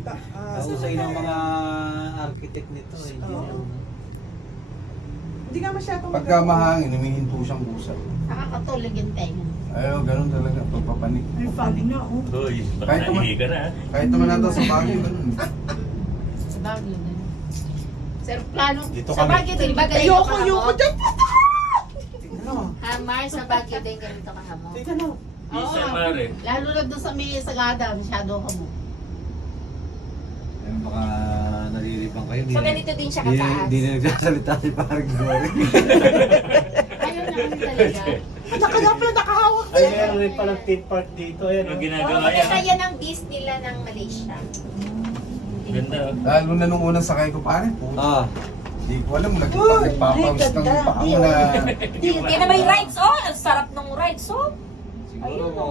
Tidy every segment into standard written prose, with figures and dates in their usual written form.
Usay ng mga architect nito, engineer. Hindi nga masyadong Pagka mahangin, humihinto siyang busa. Nakakatulog yung tenga. Ayaw, ganun talaga. Pagpapanik. Ay, fog na, oh. Uy, baka Kahit naman- nahihi ka na. Kahit naman natin sa Baguio, ganun. Sa Baguio din. Sir, plano. Dito Sa kami. Baguio din ba ganito Ayoko, kahamo? ayoko dyan. Hamar, sa Baguio din ganito kahamo. Tita na. Isa mare. Lalo na doon sa may Sagada, masyado kamo. Ayun, baka nalilibang kayo. So ganito din siya kataas. Hindi na nagsasalita si Parang Glory. Ayaw na kami talaga. Naka nga pala, nakahawak Ay, siya. meron rin palang theme park dito. Ayan, Anong oh. ginagawa Kasi yan? yan ang beast nila ng Malaysia. Ganda. oh. Lalo na nung unang sakay ko, pare. Ah, Hindi ko alam, nagpapaus ng paa mo na... Yan na may rides, oh! Ang sarap ng rides, oh! siguro mo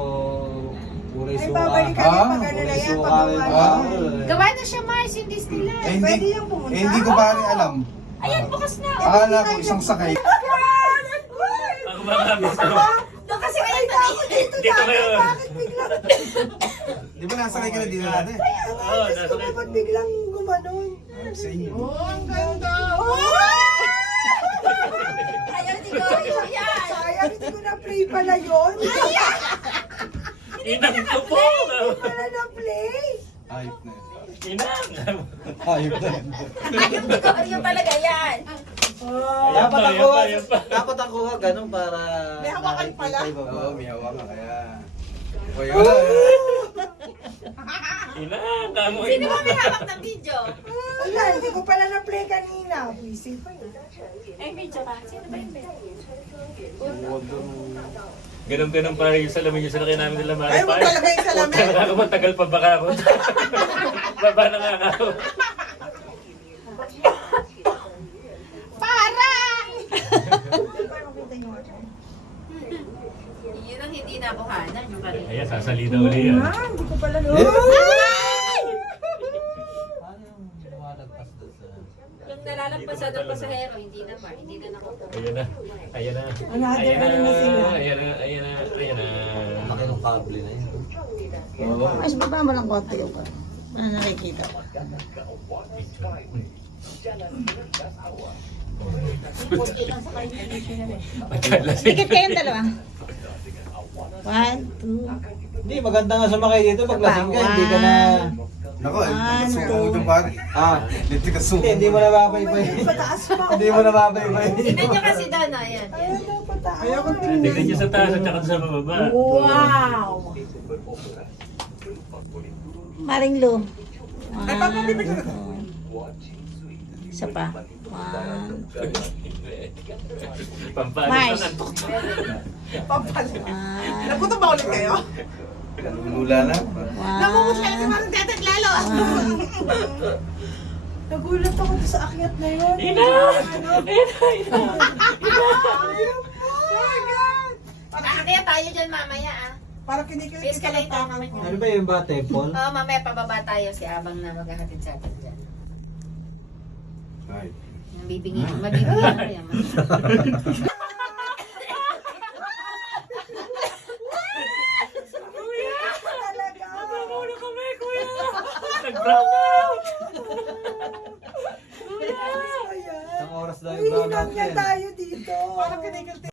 kulay Ay, suka. babalik ka na pag ano na Kulay yan, suka pag rin. Ah. Gawa na siya, Mars, yung Disneyland. Eh, Pwede yung pumunta? hindi ko pare alam. Ayan, bukas na, oh! Akala ko isang sakay. Ang mga gusto mo. Doon kasi kayo Dito kayo. Bakit biglang, Di ba nasakay ka na dito natin? Oo, nasa kayo. bakit biglang gumanon? Sa inyo. Oh, ang ganda. Ayaw ni Goyo yan! Sayang, hindi ko na-play pala yun. Inang ko po. Wala na-play. Ayop na yun. Inang. Ayun na. Ayaw ni Goyo talaga yan! Ayan pa, ayan pa, ayan pa. Dapat ang kuha ganun para... May hawakan pala. nakikita yung baba. Oo, may hawa ka kaya. Uy, wala. Inang, kamo Sino ba inang. may hawak ng video? Wala, hindi ko pala na-play kanina. Busy pa yun. Ay, video ka. Sino ba yung video? Ganun-ganun pa yung salamin yung sinakay namin nila Mare. Ay, wag talaga yung salamin. Matagal pa baka ako. Baba na nga ako. Parang! Yun ang hindi nakuhanan yung kanina. Ayan, sasalita uli yan. Ah, hindi ko pala na. Paano yung lumalagpas doon sa... Yung nalalampasan ng pasahero, hindi na nakuha. Ayan na. Ayan na. Another Ayan ano na sila. na. Ayan na. Ayan na. Ayan na. Laki ng kable na yun. Oo. Mas baba mo lang konti yung ano nakikita ko. Dikit kayong dalawa. 1, 2. Hindi, maganda nga sumakay dito. Pag lasing ka, hindi ka na... Nako, hindi ka suko yung pare. Ah, Hindi ka suko. hindi mo na babaybay. Pataas pa. Hindi mo na babaybay. Tignan nyo kasi doon, oh, ayan. Ayaw na pataas. Ayaw ko Tignan nyo sa taas at saka sa bababa. Wow! Maring Lu. Ay, papapipig ko. Isa pa. Pampano Mars. ka Pampalala. Nagutom ba ulit kayo? Lula na. Namumut kayo si Marang Tetet lalo. Nagulat ako doon sa akyat na yun. Ina! Ina! Oh my God! Kaya tayo dyan mamaya, ah. Parang kinikilig ka lang Escalator takal naman ko. Ano ba yung ba, temple? Oo, mamaya pababa tayo si Abang na maghahatid sa atin dyan. Ay. Mabibigyan ko yan. Talaga. Nag-brown out! Ayan. Isang oras daw Uy, yung brown hinang out na yan. tayo dito. Parang kinikilig